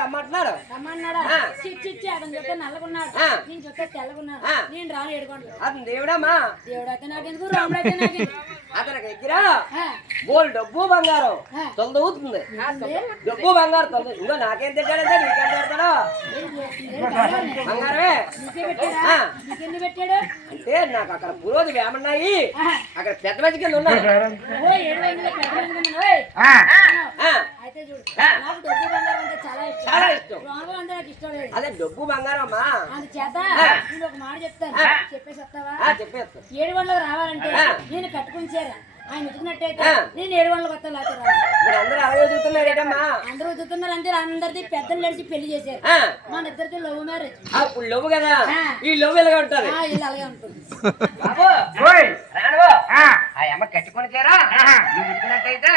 రమ్మన్నాడు నేను రాను అతను దేవుడమ్మా దేవుడైతే నాకెందుకు రాముడైతే నాకు దగ్గర బోల్ డబ్బు బంగారం తొలదవుతుంది డబ్బు బంగారం తొలదు ఇంకో నాకేం తిట్టాడంటే నీకేం తిడతాడు బంగారమే అంటే నాకు అక్కడ పురోధి వేమన్నాయి అక్కడ పెద్ద మంచి కింద ఉన్నాడు చాలా ఇష్టం అదే డబ్బు బంగారమ్మా అందుచేత నేను ఒక మాట చెప్తాను చెప్పేసేస్తావా చెప్పేస్తా ఏడు వందలకు రావాలంటే నేను కట్టుకుంచారా ఆయన ఎదుగునట్టయితే నేను ఏడు వందలకు వస్తాను లేకపోతే అందరూ అలాగే ఎదుగుతున్నారు అందరూ ఎదుగుతున్నారు అంతే అందరిది పెద్దలు నడిచి పెళ్లి చేశారు మన ఇద్దరికి లవ్ మ్యారేజ్ అప్పుడు లవ్ కదా ఈ లవ్ ఇలాగే ఉంటుంది ఇలా అలాగే ఉంటుంది ఆ అమ్మ కట్టుకొని చేరా నువ్వు ఉతికినట్టయితే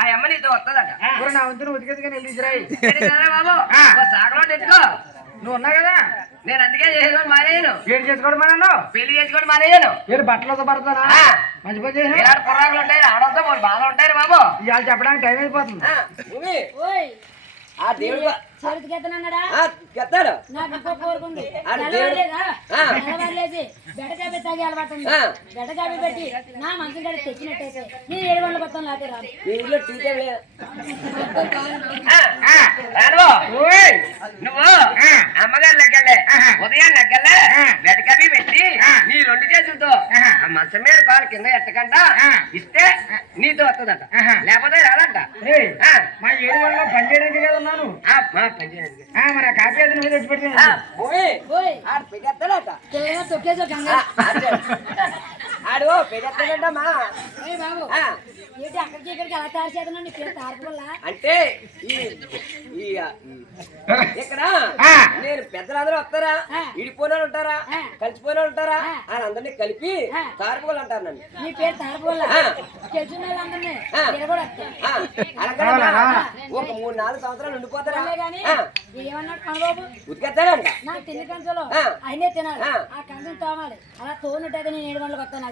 ఆ అమ్మ నీతో వస్తుందట నా వంతున ఉతికెత్తుగా బాబు సాగలో నువ్వు ఉన్నావు కదా నేను అందుకే చేసుకోవడం మానేయను పెళ్లి చేసుకోవడం మానేను పెళ్లి చేసుకోవడం మానేయను ఏడు బట్టలతో పడతానా మంచి పని చేసి పురాకులు ఉంటాయి ఆడలతో బాధలు ఉంటాయి బాబు ఇవాళ చెప్పడానికి టైం అయిపోతుంది ఆ దేవుడు చేతికి ఎత్తనన్నాడా ఎత్తాడు నాకు ఇంకో కోరుకుంది నిలబడలేదు బెడకాబి తాగి అలవాటు బెడకాబి పెట్టి నా మంచి గడ తెచ్చినట్టయితే నేను ఏడు వందల కొత్తం లాగే రాదు ఊళ్ళో టీకే లేదు నువ్వు అమ్మగారు లెక్కలే ఉదయం లెక్కలే బెడకాబి పెట్టి ఆ మంచం మీద కాలు కింద ఎట్టకంట ఇస్తే నీతో వస్తుందట లేకపోతే రాదంట మా ఏడు వాళ్ళ పని చేయడానికి కాఫీ అది ఆడు అంటే ఈ ఇక్కడ నేను పెద్దలందరూ వస్తారా ఇడిపోయిన ఉంటారా కలిసిపోయిన ఉంటారా అని వాళ్ళందరినీ కలిపి తారపుగోలు అంటారు నన్ను నీ పేరు తారపుగోళ్ళ తెలిసిన వాళ్ళందరినీ ఒక మూడు నాలుగు సంవత్సరాలు ఉండిపోతారా ఏమన్నాడు కనబాబు ఉతికెత్తాడంట నాకు తిన్న కంచలో అయినే తినాలి ఆ కంచం తోమాలి అలా తోనుంటే నేను ఏడు గంటలకు వస్తాను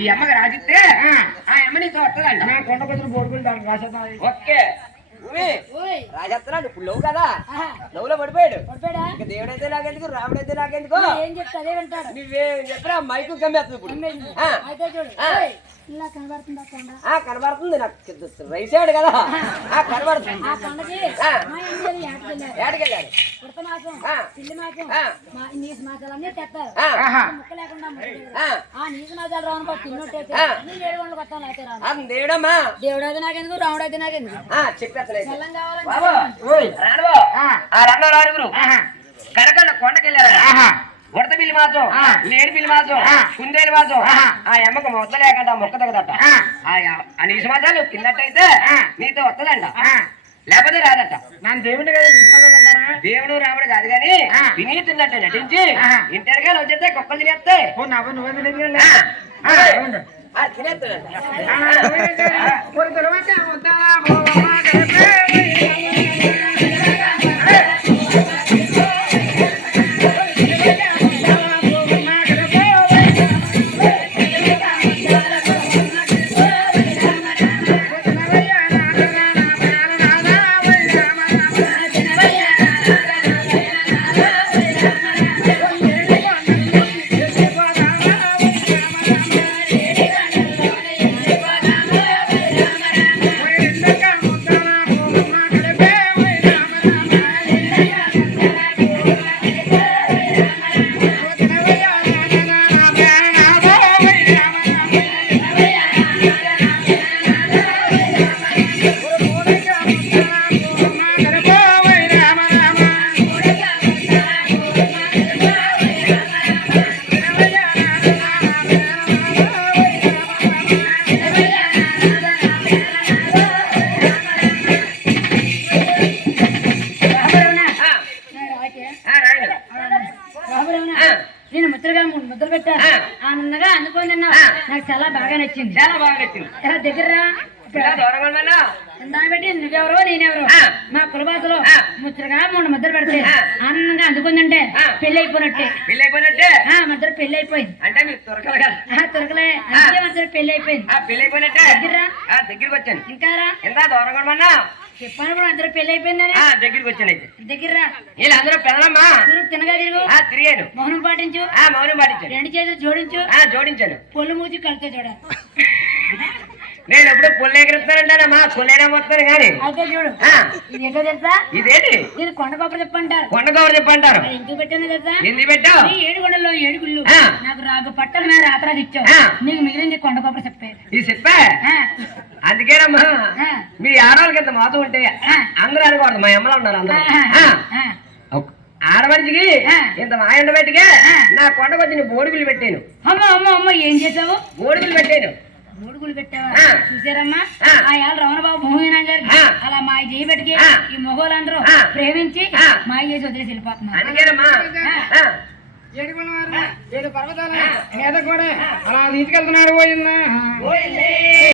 ఈ అమ్మకి రాజిస్తే ఆ అమ్మ నీతో వస్తుందండి నా కొండ కొద్దులు పోడుకుంటాను రాసేద్దాం ఓకే రాజేస్తున్నాడు ఇప్పుడు లవ్ కదా లవ్ లో పడిపోయాడు ఇంకా అయితే నాకెందుకు నాకెందుకు నువ్వేం చెప్పరా మైకు ఇప్పుడు కనబడుతుంది నాకు రైసాడు కదా ఆ కనబడుతుంది ఆ రాను రాను కొండకెళ్ళారా ఉడత బిల్లి మాసం లేని బిల్లి మాసం కుందేలు మాసం ఆ అమ్మకు మొత్తం లేకుండా మొక్క తగదట ఆ నీసు మాసాలు తిన్నట్టయితే నీతో వస్తుందంట లేకపోతే రాదట నన్ను దేవుడు దేవుడు రాముడు కాదు విని వినీతున్నట్టు నటించి ఇంటర్గా వచ్చేస్తే కుక్కలు తినేస్తాయి తినేస్తాడు ముద్దలు పెట్టారు ఆ నిన్నగా అందుకొని నాకు చాలా బాగా నచ్చింది చాలా బాగా నచ్చింది ఎలా దగ్గర నువ్వెవరో నేనెవరో మా కులబాసలో ముచ్చటగా మూడు ముద్దలు పెడితే ఆనందంగా అందుకుందంటే పెళ్లి అయిపోయినట్టే పెళ్లి అయిపోయినట్టే మద్దరు పెళ్లి అయిపోయింది అంటే తురకలే మద్దరు పెళ్లి అయిపోయింది పెళ్లి అయిపోయినట్టే దగ్గర దగ్గరికి వచ్చాను ఇంకా రా ఎంత చెప్పాను పెళ్లి అయిపోయిందని అందరూ మౌనం పాటించు మౌనం పాటించు రెండు చేతులు జోడించు జోడించాను పొల్లు మూచి కలితే చూడాలి నేను ఎప్పుడు పుల్ల ఎగరేస్తానంటానమ్మా పుల్లేనా వస్తాను కానీ అయితే చూడు ఇది ఏంటో ఇదేంటి కొండ కొబ్బరి చెప్పంటారు కొండ కొబ్బరి చెప్పంటారు ఎందుకు పెట్టాను తెలుసా ఎందుకు పెట్టావు ఏడు కొండల్లో ఏడు నాకు రాగు పట్టలు నా రాత్రి ఇచ్చావు నీకు మిగిలింది కొండ కొబ్బరి చెప్పే ఇది చెప్పా అందుకేనమ్మా మీ ఆడవాళ్ళకి ఎంత మాతం ఉంటే అందరూ అనుకోవద్దు మా అమ్మలో ఉన్నారు అందరూ ఆడమనిషికి ఇంత మాయ ఉండబెట్టిగా నా కొండకొచ్చి బోడుగులు పెట్టాను అమ్మ అమ్మ అమ్మ ఏం చేసావు బోడుగులు పెట్టాను మూడుగులు పెట్టావా చూసారమ్మా ఆ ఏళ్ళ రమణబాబు మోహన్ గారు అలా మా చేయి పెట్టుకి ఈ మొగోళ్ళందరూ ప్రేమించి మాయ చేసి వదిలేసి వెళ్ళిపోతున్నారు ఏడు పర్వతాలు కూడా అలా తీసుకెళ్తున్నాడు పోయిందా